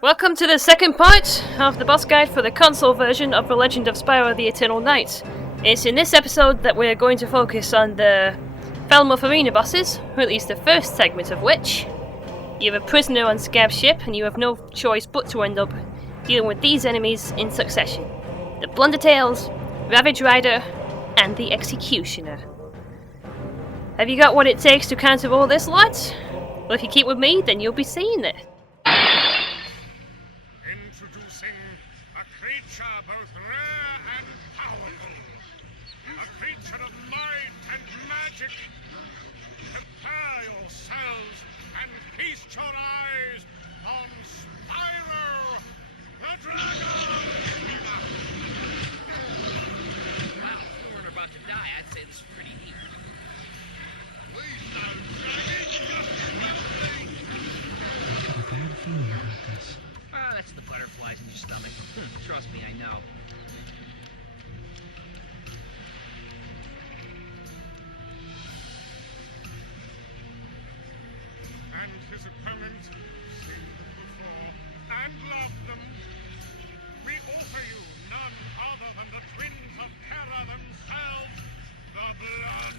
Welcome to the second part of the boss guide for the console version of the Legend of Spyro the Eternal Night. It's in this episode that we're going to focus on the Fellmuth Arena bosses, or at least the first segment of which. You're a prisoner on Skabb's ship and you have no choice but to end up dealing with these enemies in succession. The Blundertails, Ravage Rider, and the Executioner. Have you got what it takes to counter all this, lads? Well, if you keep with me, then you'll be seeing it. Introducing a creature both rare and powerful. A creature of might and magic. Prepare yourselves and feast your eyes on Spyro the Dragon! Wow, if we weren't about to die, I'd say this is pretty neat. Please don't drag A bad feeling about this. Ah, that's the butterflies in your stomach. Trust me, I know. And his opponent seen them before and loved them. We offer you none other than the twins of terror themselves, the Blundertails.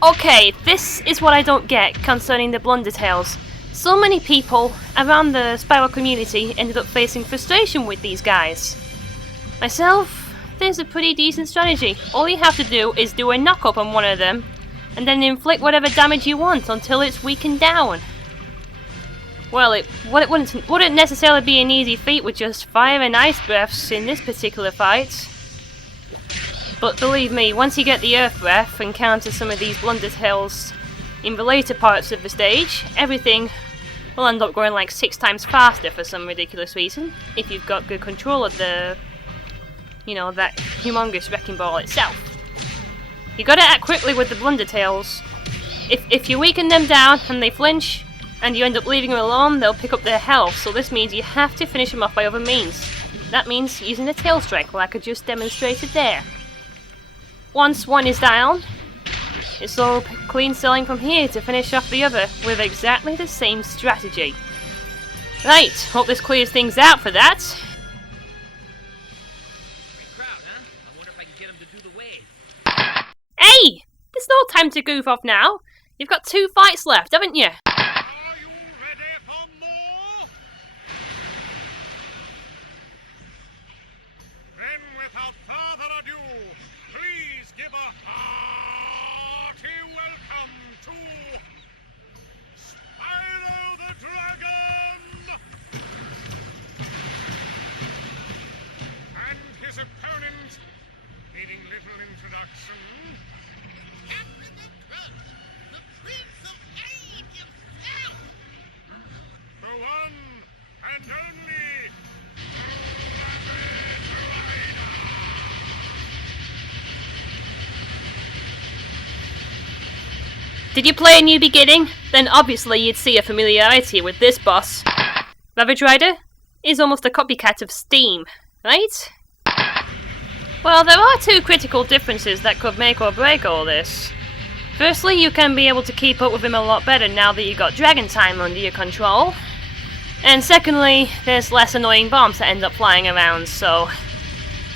Okay, this is what I don't get concerning the Blundertails. So many people around the Spyro community ended up facing frustration with these guys. Myself, there's a pretty decent strategy. All you have to do is do a knock-up on one of them, and then inflict whatever damage you want until it's weakened down. Well, it wouldn't necessarily be an easy feat with just fire and ice breaths in this particular fight. But believe me, once you get the Earth Breath and counter some of these Blundertails in the later parts of the stage, everything will end up going like 6 times faster for some ridiculous reason, if you've got good control of the, that humongous wrecking ball itself. You gotta act quickly with the Blundertails. If you weaken them down and they flinch, and you end up leaving them alone, they'll pick up their health, so this means you have to finish them off by other means. That means using a tail strike like I just demonstrated there. Once one is down, it's all clean sailing from here to finish off the other with exactly the same strategy. Right, hope this clears things out for that. Great crowd, huh? I wonder if I can get them to do the wave. Hey! There's no time to goof off now. You've got 2 fights left, haven't you? Are you ready for more? Then, without further ado, please give a hearty welcome to Spyro the Dragon and his opponent, needing little introduction. Captain the Crunch, the Prince of Age himself! The one and only Ravage Rider! Did you play A New Beginning? Then obviously you'd see a familiarity with this boss. Ravage Rider is almost a copycat of Steam, right? Well, there are 2 critical differences that could make or break all this. Firstly, you can be able to keep up with him a lot better now that you've got Dragon Time under your control. And secondly, there's less annoying bombs that end up flying around, so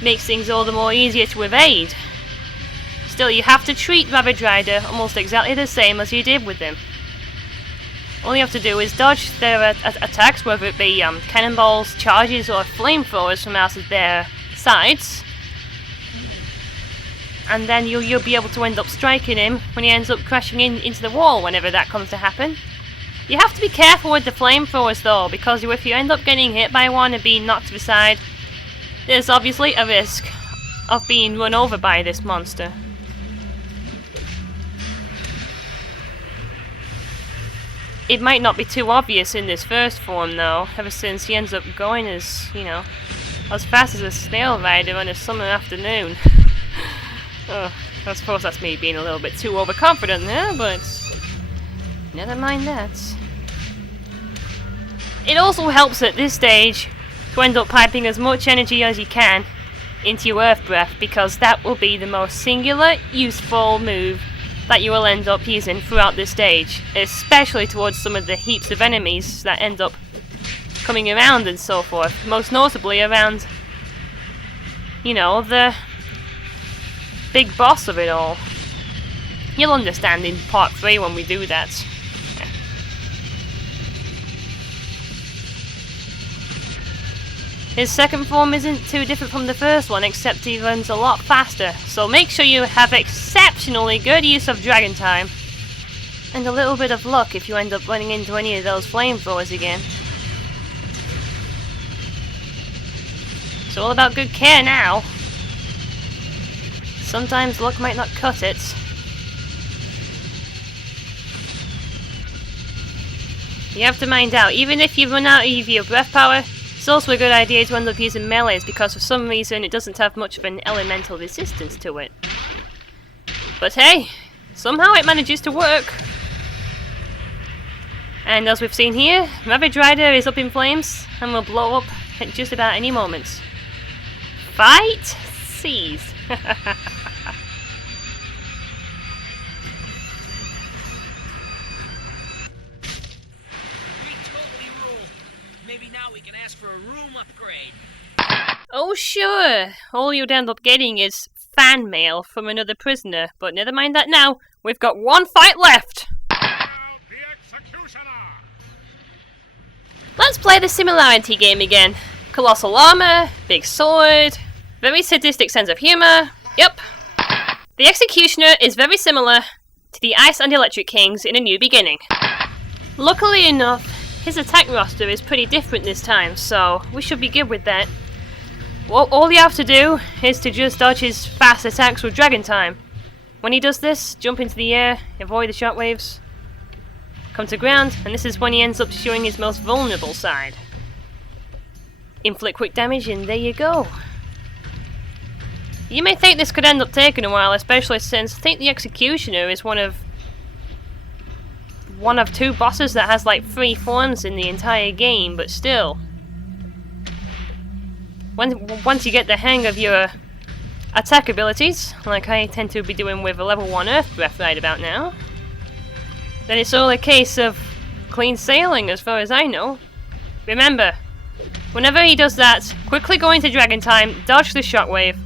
makes things all the more easier to evade. Still, you have to treat Ravage Rider almost exactly the same as you did with him. All you have to do is dodge their attacks, whether it be cannonballs, charges, or flamethrowers from out of their sides. And then you'll be able to end up striking him when he ends up crashing into the wall whenever that comes to happen. You have to be careful with the flamethrowers though, because if you end up getting hit by one and being knocked to the side, there's obviously a risk of being run over by this monster. It might not be too obvious in this first form though, ever since he ends up going as fast as a snail rider on a summer afternoon. Oh, I suppose that's me being a little bit too overconfident there, but never mind that. It also helps at this stage to end up piping as much energy as you can into your Earth Breath, because that will be the most singular, useful move that you will end up using throughout this stage, especially towards some of the heaps of enemies that end up coming around and so forth, most notably around, you know, the big boss of it all. You'll understand in part 3 when we do that. His second form isn't too different from the first one, except he runs a lot faster, so make sure you have exceptionally good use of Dragon Time. And a little bit of luck if you end up running into any of those flamethrowers again. It's all about good care now. Sometimes luck might not cut it. You have to mind out, even if you run out of your breath power, it's also a good idea to end up using melees, because for some reason it doesn't have much of an elemental resistance to it. But hey, somehow it manages to work. And as we've seen here, Ravage Rider is up in flames and will blow up at just about any moment. Fight ceased. We totally rule. Maybe now we can ask for a room upgrade. Oh sure, all you'd end up getting is fan mail from another prisoner, but never mind that now, we've got one fight left! Now the executioner! Let's play the similarity game again. Colossal armor, big sword, very sadistic sense of humor. Yep. The Executioner is very similar to the Ice and Electric Kings in A New Beginning. Luckily enough, his attack roster is pretty different this time, so we should be good with that. Well, all you have to do is to just dodge his fast attacks with Dragon Time. When he does this, jump into the air, avoid the shockwaves, come to ground, and this is when he ends up showing his most vulnerable side. Inflict quick damage, and there you go. You may think this could end up taking a while, especially since I think the Executioner is one of 2 bosses that has like 3 forms in the entire game, but still. Once you get the hang of your attack abilities, like I tend to be doing with a level 1 Earth Breath right about now, then it's all a case of clean sailing as far as I know. Remember, whenever he does that, quickly go into Dragon Time, dodge the shockwave,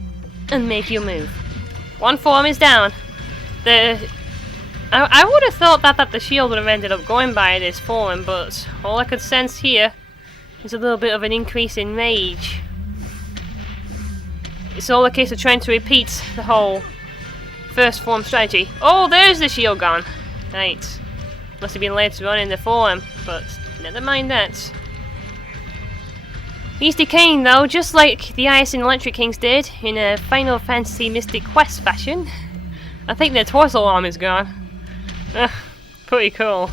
and make your move. 1 form is down. I would have thought that the shield would have ended up going by this form, but all I could sense here is a little bit of an increase in rage. It's all a case of trying to repeat the whole first form strategy. Oh, there's the shield gone. Right. Must have been later on in the form, but never mind that. He's decaying though, just like the Ice and Electric Kings did, in a Final Fantasy Mystic Quest fashion. I think their torso arm is gone. Pretty cool.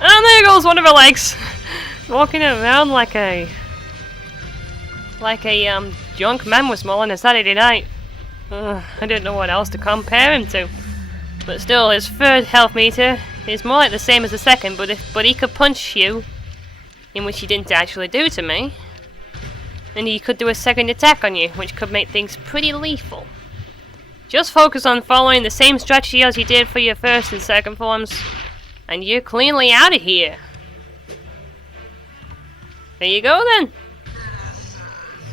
And there goes one of her legs! Walking around like a drunk man was small on a Saturday night. I don't know what else to compare him to. But still, his third health meter is more like the same as the second, but he could punch you, in which he didn't actually do to me. And he could do a second attack on you, which could make things pretty lethal. Just focus on following the same strategy as you did for your first and second forms, and you're cleanly out of here. There you go then.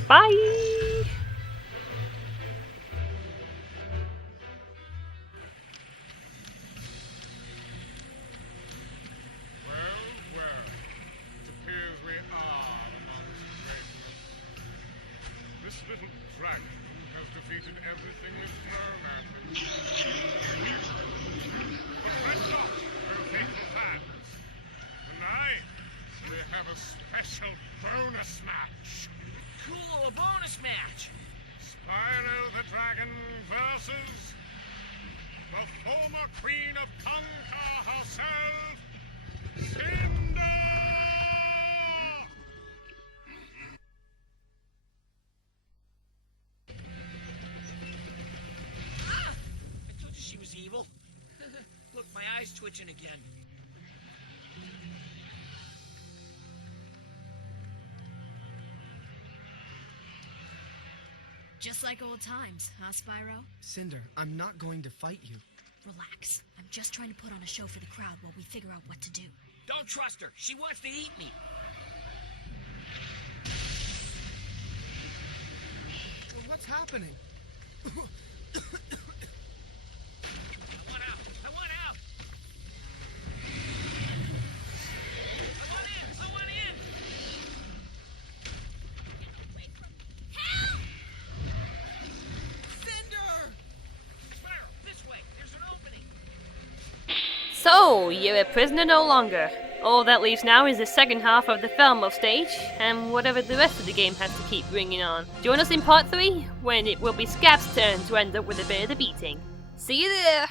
Bye! This little dragon has defeated everything we've thrown at him. But fret not, O faithful fans. Tonight, we have a special bonus match. Cool, a bonus match. Spyro the Dragon versus the former queen of Concar herself, Cinder! I told you she was evil. Look, my eye's twitching again. Just like old times, huh, Spyro? Cinder, I'm not going to fight you. Relax. I'm just trying to put on a show for the crowd while we figure out what to do. Don't trust her. She wants to eat me. Well, what's happening? I want out. I want out. I want in. I want in. Help! Cinder! Spyro, this way. There's an opening. So, you're a prisoner no longer. All that leaves now is the second half of the Fellmuth stage, and whatever the rest of the game has to keep bringing on. Join us in part 3, when it will be Skabb's turn to end up with a bit of the beating. See you there!